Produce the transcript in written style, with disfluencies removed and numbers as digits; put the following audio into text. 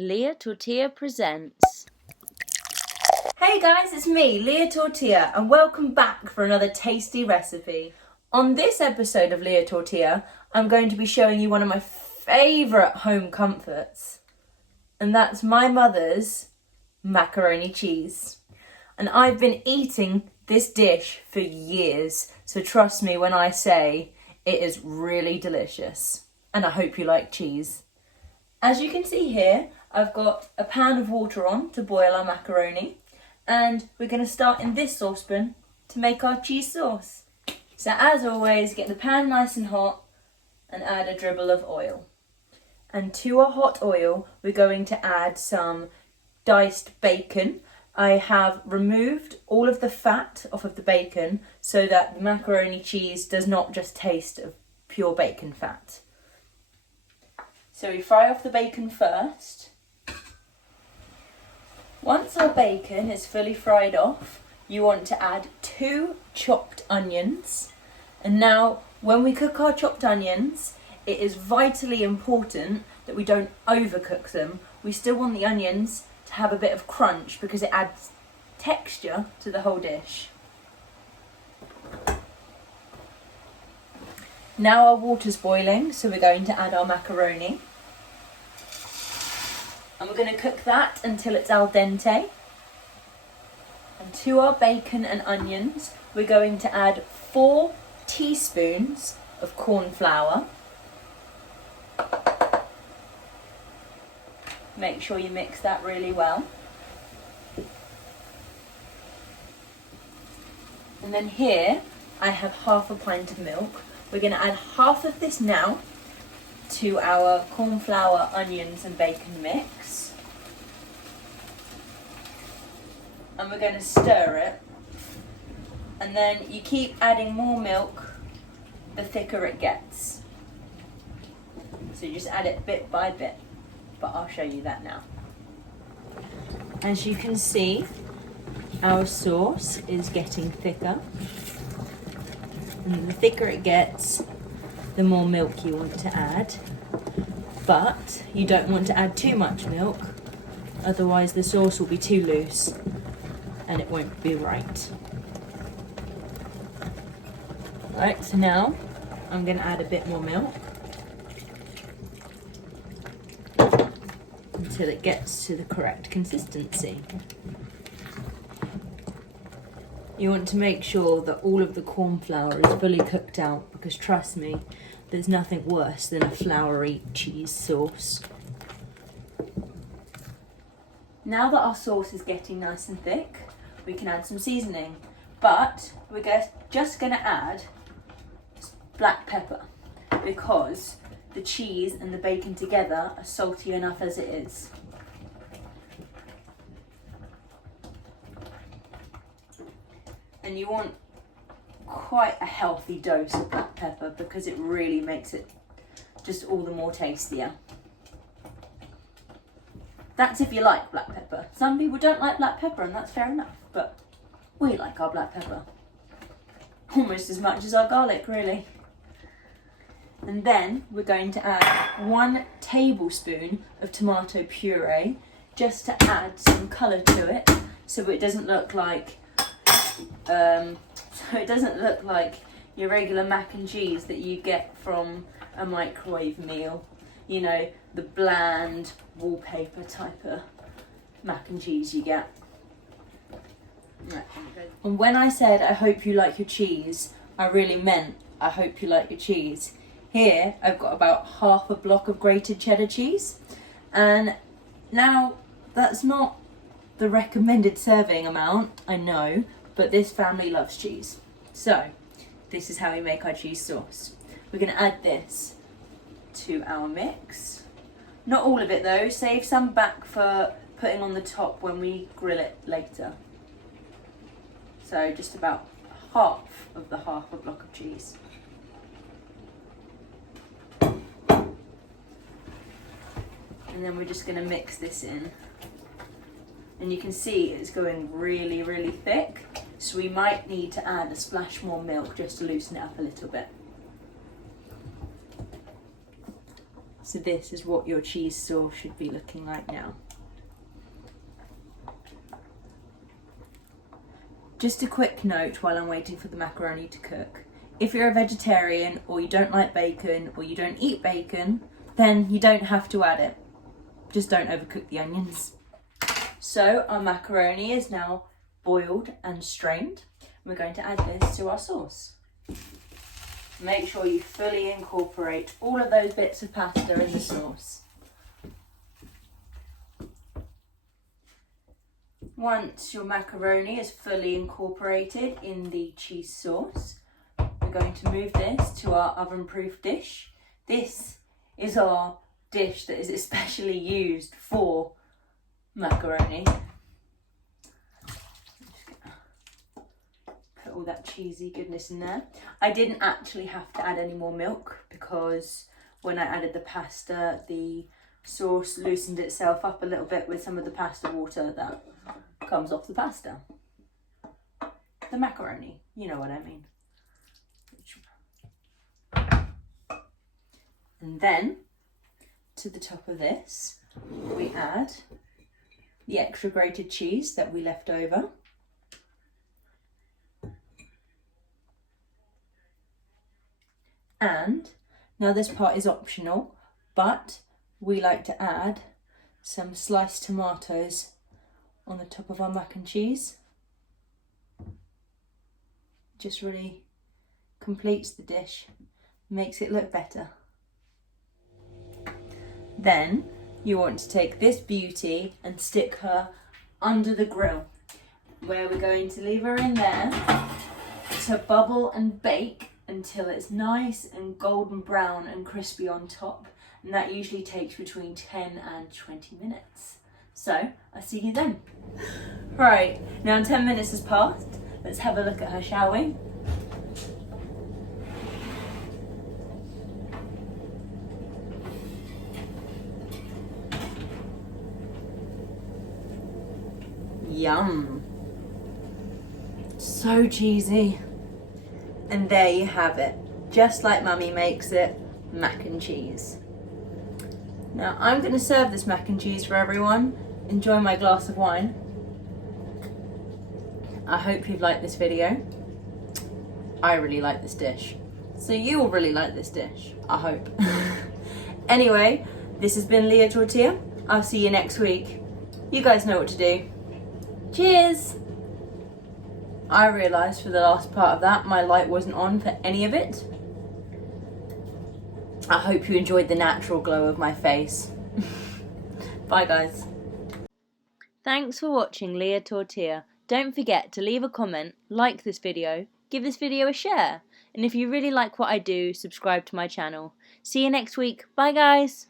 Leah Tortilla presents. Hey guys, it's me, Leah Tortilla, and welcome back for another tasty recipe. On this episode of Leah Tortilla, I'm going to be showing you one of my favourite home comforts, and that's my mother's macaroni cheese. And I've been eating this dish for years, so trust me when I say it is really delicious. And I hope you like cheese. As you can see here, I've got a pan of water on to boil our macaroni, and we're going to start in this saucepan to make our cheese sauce. So as always, get the pan nice and hot and add a dribble of oil. And to our hot oil, we're going to add some diced bacon. I have removed all of the fat off of the bacon so that the macaroni cheese does not just taste of pure bacon fat. So we fry off the bacon first. Once our bacon is fully fried off, you want to add 2 chopped onions. And now, when we cook our chopped onions, it is vitally important that we don't overcook them. We still want the onions to have a bit of crunch because it adds texture to the whole dish. Now our water's boiling, so we're going to add our macaroni. And we're going to cook that until it's al dente. And to our bacon and onions, we're going to add 4 teaspoons of corn flour. Make sure you mix that really well. And then here, I have half a pint of milk. We're going to add half of this now to our corn flour, onions and bacon mix. And we're going to stir it. And then you keep adding more milk, the thicker it gets. So you just add it bit by bit, but I'll show you that now. As you can see, our sauce is getting thicker. And the thicker it gets, the more milk you want to add. But you don't want to add too much milk, otherwise the sauce will be too loose and it won't be right. Right, so now I'm going to add a bit more milk until it gets to the correct consistency. You want to make sure that all of the corn flour is fully cooked out, because trust me, there's nothing worse than a floury cheese sauce. Now that our sauce is getting nice and thick, we can add some seasoning. But we're just going to add black pepper, because the cheese and the bacon together are salty enough as it is. And you want quite a healthy dose of black pepper because it really makes it just all the more tastier. That's if you like black pepper. Some people don't like black pepper, and that's fair enough, but we like our black pepper almost as much as our garlic, really. And then we're going to add 1 tablespoon of tomato puree just to add some colour to it, so it doesn't look like your regular mac and cheese that you get from a microwave meal. You know, the bland wallpaper type of mac and cheese you get. Right. And when I said I hope you like your cheese, I really meant I hope you like your cheese. Here I've got about half a block of grated cheddar cheese, and now that's not the recommended serving amount, I know, but this family loves cheese. So this is how we make our cheese sauce. We're going to add this to our mix. Not all of it though, save some back for putting on the top when we grill it later. So just about half a block of cheese. And then we're just going to mix this in. And you can see it's going really, really thick. So we might need to add a splash more milk just to loosen it up a little bit. So this is what your cheese sauce should be looking like now. Just a quick note while I'm waiting for the macaroni to cook. If you're a vegetarian or you don't like bacon or you don't eat bacon, then you don't have to add it. Just don't overcook the onions. So our macaroni is now boiled and strained. We're going to add this to our sauce. Make sure you fully incorporate all of those bits of pasta in the sauce. Once your macaroni is fully incorporated in the cheese sauce, we're going to move this to our oven-proof dish. This is our dish that is especially used for macaroni. Put all that cheesy goodness in there. I didn't actually have to add any more milk because when I added the pasta, the sauce loosened itself up a little bit with some of the pasta water that comes off the pasta. The macaroni, you know what I mean. And then to the top of this, we add the extra grated cheese that we left over. And now this part is optional, but we like to add some sliced tomatoes on the top of our mac and cheese. Just really completes the dish, makes it look better. Then you want to take this beauty and stick her under the grill, where we're going to leave her in there to bubble and bake until it's nice and golden brown and crispy on top. And that usually takes between 10 and 20 minutes. So I'll see you then. Right, now 10 minutes has passed. Let's have a look at her, shall we? Yum. So cheesy. And there you have it. Just like Mummy makes it, mac and cheese. Now I'm going to serve this mac and cheese for everyone. Enjoy my glass of wine. I hope you've liked this video. I really like this dish. So you will really like this dish, I hope. Anyway, this has been Leah Tortilla. I'll see you next week. You guys know what to do. Cheers! I realised for the last part of that, my light wasn't on for any of it. I hope you enjoyed the natural glow of my face. Bye guys. Thanks for watching Leah Tortilla. Don't forget to leave a comment, like this video, give this video a share, and if you really like what I do, subscribe to my channel. See you next week. Bye guys!